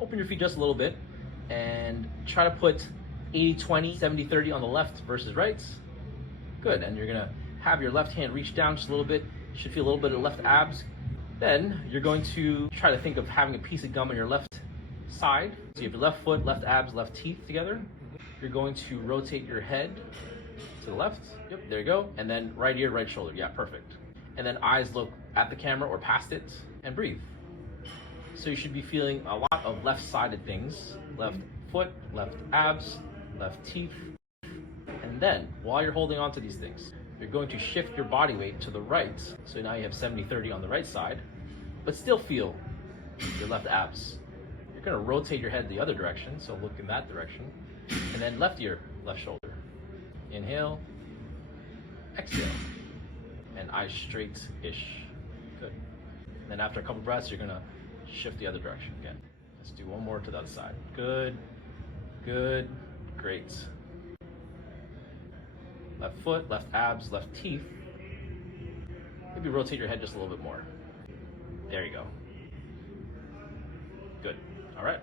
open your feet just a little bit and try to put 80-20, 70-30 on the left versus right. Good, and you're gonna have your left hand reach down just a little bit. You should feel a little bit of left abs. Then you're going to try to think of having a piece of gum on your left side. So you have your left foot, left abs, left teeth together. You're going to rotate your head to the left. Yep, there you go. And then right ear, right shoulder. Yeah, perfect. And then eyes look at the camera or past it and breathe. So you should be feeling a lot of left-sided things. Left foot, left abs, left teeth. And then, while you're holding on to these things, you're going to shift your body weight to the right. So now you have 70-30 on the right side, but still feel your left abs. You're gonna rotate your head the other direction, so look in that direction. And then left ear, left shoulder. Inhale, exhale, and eyes straight-ish. Good. And then after a couple breaths, you're gonna shift the other direction again. Let's do one more to the other side. Good, good, great. Left foot, left abs, left teeth. Maybe rotate your head just a little bit more. There you go. Good. All right.